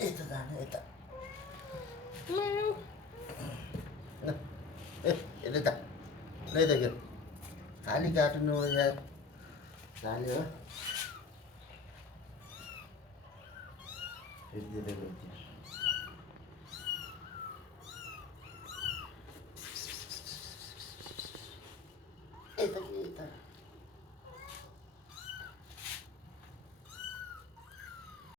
यता जानु यता यता ल यता गयो खाली काट्नु यार खाली हो फेरि त्यता गयो